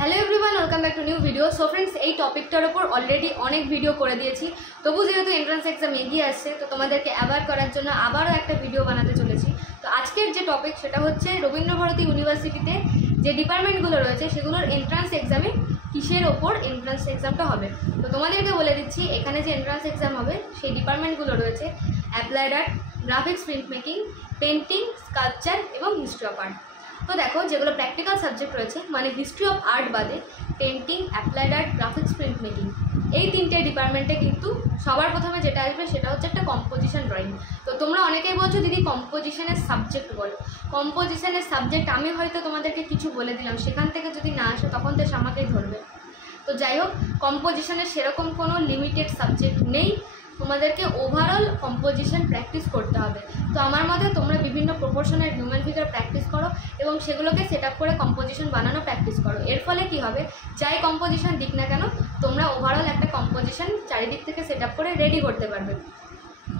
Hello everyone, welcome back to new video. So friends, এই টপিকটার উপর already অনেক video করে দিয়েছি। তবু যেহেতু এন্ট্রান্স এক্সাম এগিয়ে আসছে, তো তোমাদেরকে অ্যাওয়ার করার জন্য আবারও একটা ভিডিও বানাতে চলেছি। তো আজকের যে টপিক সেটা হচ্ছে রবীন্দ্রভারতী ইউনিভার্সিটিতে যে ডিপার্টমেন্টগুলো রয়েছে সেগুলোর এন্ট্রান্স এক্সামে কিসের ওপর এন্ট্রান্স এক্সামটা হবে। তো তোমাদেরকে বলে দিচ্ছি, এখানে যে এন্ট্রান্স এক্সাম হবে সেই ডিপার্টমেন্টগুলো রয়েছে applied art, graphics, print making, painting, sculpture এবং হিস্ট্রি অফ আর্ট। তো দেখো, যেগুলো প্র্যাকটিক্যাল সাবজেক্ট রয়েছে মানে হিস্ট্রি অফ আর্ট বাদে painting, applied art, graphics, print making, এই তিনটে ডিপার্টমেন্টে কিন্তু সবার প্রথমে যেটা আসবে সেটা হচ্ছে একটা কম্পোজিশন ড্রয়িং। তো তোমরা অনেকেই বলছো দিদি কম্পোজিশনের সাবজেক্ট বলো। কম্পোজিশনের সাবজেক্ট আমি হয়তো তোমাদেরকে কিছু বলে দিলাম, সেখান থেকে যদি না আসে তখন তো আমাকেই ধরবে। তো যাই হোক, কম্পোজিশনের সেরকম কোনো লিমিটেড সাবজেক্ট নেই, তোমাদেরকে ওভারঅল কম্পোজিশন প্র্যাকটিস করতে হবে। তো আমার মতে তোমরা বিভিন্ন প্রপোর্শনের হিউম্যান ফিগার প্র্যাকটিস করো এবং সেগুলোকে সেট আপ করে কম্পোজিশন বানানো প্র্যাকটিস করো। এর ফলে কি হবে, যাই কম্পোজিশন দিক না কেন তোমরা ওভারঅল একটা কম্পোজিশন চারিদিক থেকে সেট আপ করে রেডি করতে পারবে।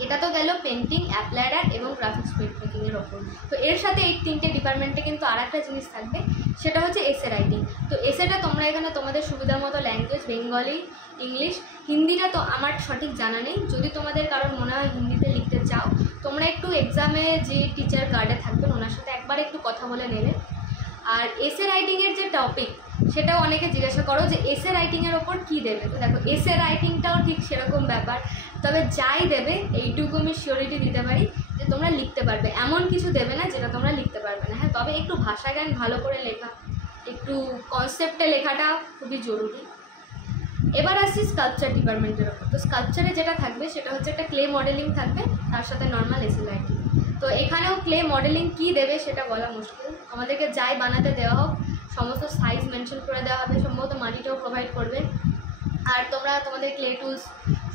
এটা তো গেল পেন্টিং, অ্যাপ্লাইড আর্ট এবং গ্রাফিক্স, প্রিন্ট মেকিংয়ের ওপর। তো এর সাথে এই তিনটে ডিপার্টমেন্টে কিন্তু আর একটা জিনিস থাকবে, সেটা হচ্ছে এসে রাইটিং। তো এসেটা তোমরা এখানে তোমাদের সুবিধার মতো ল্যাঙ্গুয়েজ, বেঙ্গলি, ইংলিশ, হিন্দিটা তো আমার সঠিক জানা নেই। যদি তোমাদের কারোর মনে হয় হিন্দিতে লিখতে চাও, তোমরা একটু এক্সামে যে টিচার গার্ডে থাকবেন ওনার সাথে একবার একটু কথা বলে নেবে। আর এসে রাইটিংয়ের যে টপিক সেটাও অনেকে জিজ্ঞাসা করো যে এসে রাইটিংয়ের ওপর কী দেবে। তো দেখো, এসে রাইটিংটাও ঠিক সেরকম ব্যাপার, তবে যাই দেবে এইটুকু আমি শিওরিটি দিতে পারি যে তোমরা লিখতে পারবে। এমন কিছু দেবে না যেটা তোমরা লিখতে পারবে না। হ্যাঁ, তবে একটু ভাষা জ্ঞান ভালো করে লেখা, একটু কনসেপ্টে লেখাটা খুবই জরুরি। এবার আসছি স্কাল্পচার ডিপার্টমেন্টের ওপর। তো স্কাল্পচারে যেটা থাকবে সেটা হচ্ছে একটা ক্লে মডেলিং থাকবে, তার সাথে নর্মাল এসে রাইটিং। তো এখানেও ক্লে মডেলিং কী দেবে সেটা বলা মুশকিল। আমাদেরকে যাই বানাতে দেওয়া হোক সমস্ত সাইজ মেনশন করে দেওয়া হবে, সম্ভবত মাটিটাও প্রোভাইড করবে, আর তোমরা তোমাদের ক্লে টুলস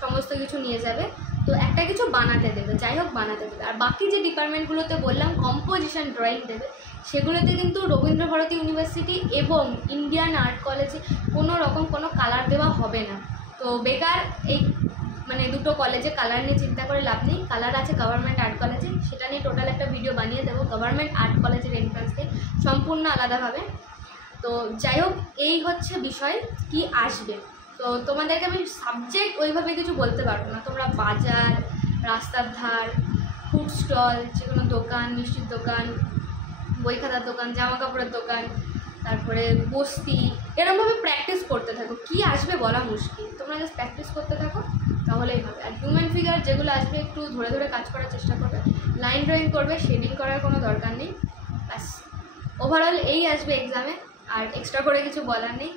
সমস্ত কিছু নিয়ে যাবে। তো একটা কিছু বানাতে দেবে, যাই হোক বানাতে দেবে। আর বাকি যে ডিপার্টমেন্টগুলোতে বললাম কম্পোজিশন ড্রয়িং দেবে, সেগুলোতে কিন্তু রবীন্দ্রভারতী ইউনিভার্সিটি এবং ইন্ডিয়ান আর্ট কলেজে কোনো রকম কোনো কালার দেওয়া হবে না। তো বেকার এই মানে দুটো কলেজে কালার নিয়ে চিন্তা করে লাভ নেই। কালার আছে গভর্নমেন্ট আর্ট কলেজে, সেটা নিয়ে টোটাল একটা ভিডিও বানিয়ে দেবো গভর্নমেন্ট আর্ট কলেজের এন্ট্রান্সকে সম্পূর্ণ আলাদাভাবে। তো যাই হোক, এই হচ্ছে বিষয় কি আসবে। তো তোমাদেরকে আমি সাবজেক্ট ওইভাবে কিছু বলতে পারবো না। তোমরা বাজার, রাস্তার ধার, ফুড স্টল, যে কোনো দোকান, মিষ্টির দোকান, বই খাতার দোকান, জামা কাপড়ের দোকান, তারপরে বস্তি, এরকমভাবে প্র্যাকটিস করতে থাকো। কি আসবে বলা মুশকিল, তোমরা জাস্ট প্র্যাকটিস করতে থাকো তাহলেই হবে। আর হিউম্যান ফিগার যেগুলো আসবে একটু ধরে ধরে কাজ করার চেষ্টা করবে, লাইন ড্রয়িং করবে, শেডিং করার কোনো দরকার নেই। ব্যাস, ওভারঅল এই আসবে এক্সামে, আর এক্সট্রা করে কিছু বলার নেই।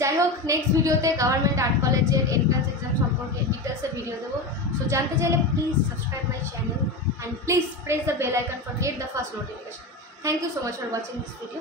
যাই হোক, নেক্সট ভিডিওতে গভর্নমেন্ট আর্ট কলেজের এন্ট্রান্স এক্সাম সম্পর্কে ডিটেলসে ভিডিও দেবো। সো জানতে চাইলে please subscribe my channel and please press the bell icon for get the first notification. Thank you so much for watching this video.